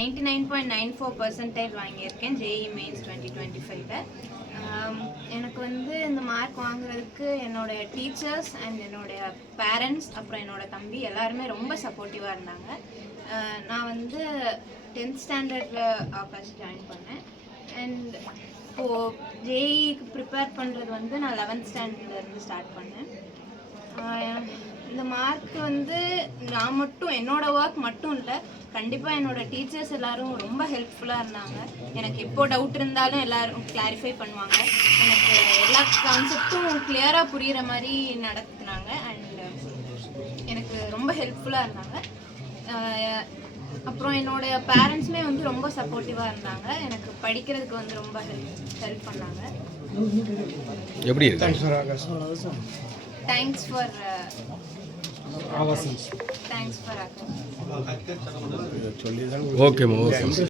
Ninety nine point nine four percentage வாங்கியிருக்கேன். JEE mains twenty twenty ஃபைவ்ல எனக்கு வந்து இந்த மார்க் வாங்குறதுக்கு என்னோட டீச்சர்ஸ் அண்ட் என்னுடைய பேரண்ட்ஸ் அப்புறம் என்னோட தம்பி எல்லாருமே ரொம்ப சப்போர்ட்டிவாக இருந்தாங்க. நான் வந்து டென்த் ஸ்டாண்டர்டில் ஆகாஷ் ஜாயின் பண்ணேன். அண்ட் இப்போது ஜேஇக்கு ப்ரிப்பேர் பண்ணுறது வந்து நான் லெவன்த் ஸ்டாண்டர்ட்லேருந்து ஸ்டார்ட் பண்ணேன். இந்த மார்க் வந்து நான் மட்டும் என்னோட ஒர்க் மட்டும் இல்லை கண்டிப்பாக என்னோட டீச்சர்ஸ் எல்லாரும் ரொம்ப ஹெல்ப்ஃபுல்லாக இருந்தாங்க. எனக்கு எப்போ டவுட் இருந்தாலும் எல்லாரும் கிளாரிஃபை பண்ணுவாங்க. எனக்கு எல்லா கான்செப்டும் கிளியராக புரிகிற மாதிரி நடத்துனாங்க. அண்ட் எனக்கு ரொம்ப ஹெல்ப்ஃபுல்லாக இருந்தாங்க. அப்புறம் என்னோட பேரண்ட்ஸுமே வந்து ரொம்ப சப்போர்ட்டிவாக இருந்தாங்க. எனக்கு படிக்கிறதுக்கு வந்து ரொம்ப ஹெல்ப் ஹெல்ப் பண்ணாங்க. எப்படி இருக்கு? தேங்க்ஸ் ஃபார் தேங்க்ஸ் ஃபார் ஓகேம்மா ஓகே